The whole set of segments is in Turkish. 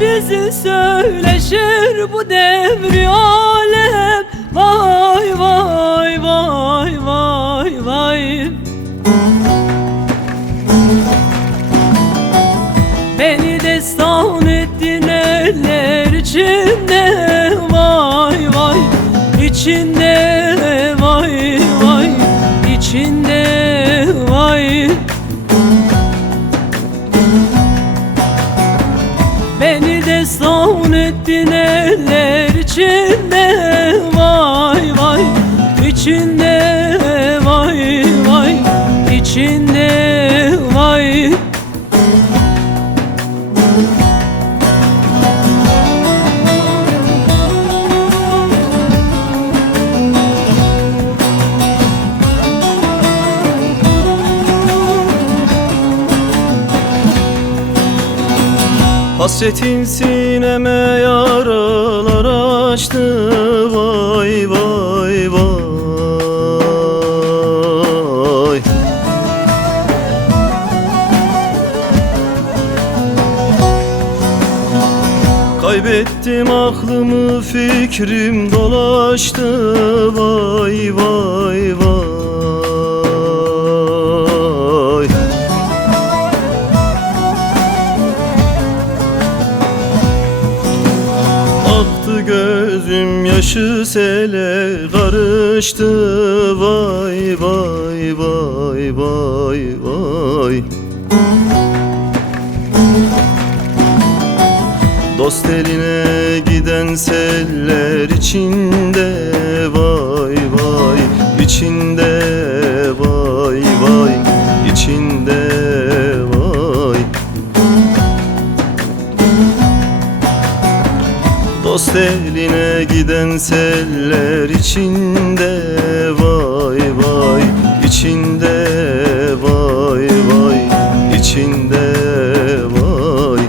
bizi söyleşir bu devri alem. Vay vay vay vay vay. Beni destan ettin eller içinde. Vay vay içinde, vay vay içinde, vay. Beni destan ettin eller içinde. Vay vay içinde, vay vay içinde, vay. Hasretin sineme yaralar açtı. Vay vay vay. Kaybettim aklımı, fikrim dolaştı. Vay vay vay. Gözüm yaşı sele karıştı. Vay vay vay vay vay. Dost eline giden seller içinde. Vay vay içinde, vay vay içinde, vay. Dost eline giden seller içinde. Vay vay içinde, vay vay içinde, vay.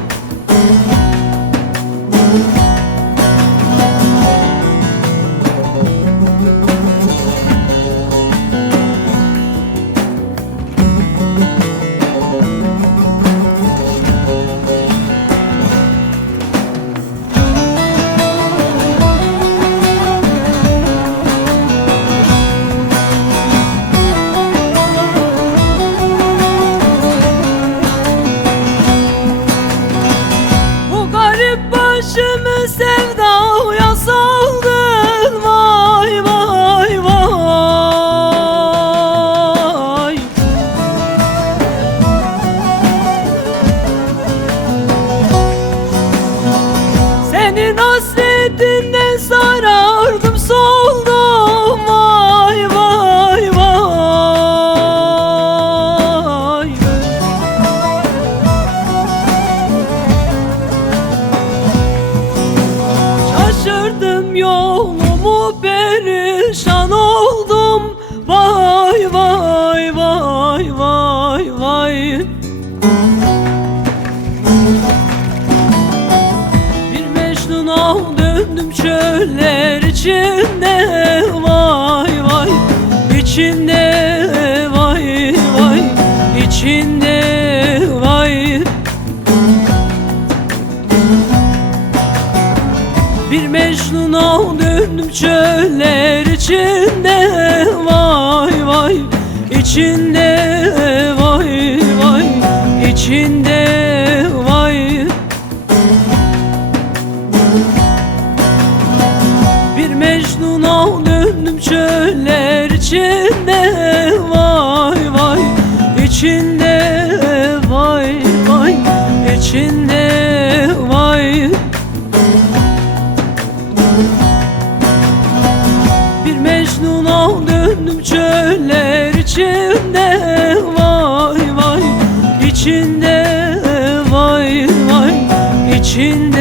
Başımı sevdaya saldın. Vay vay vay. Senin hasretinden sarardım, soldum. Vay vay vay. Şaşırdım yolumu, perişan oldum. Vay vay vay vay vay. Bir Mecnun'a döndüm çöller içinde. Vay vay içinde, vay vay içinde, vay. Bir Mecnun'a döndüm çöller içinde. Vay vay içinde, vay vay içinde, vay. çöller içinde vay vay, içinde vay vay, içinde vay. Bir Mecnun'a döndüm çöller içinde vay vay, içinde vay vay, içinde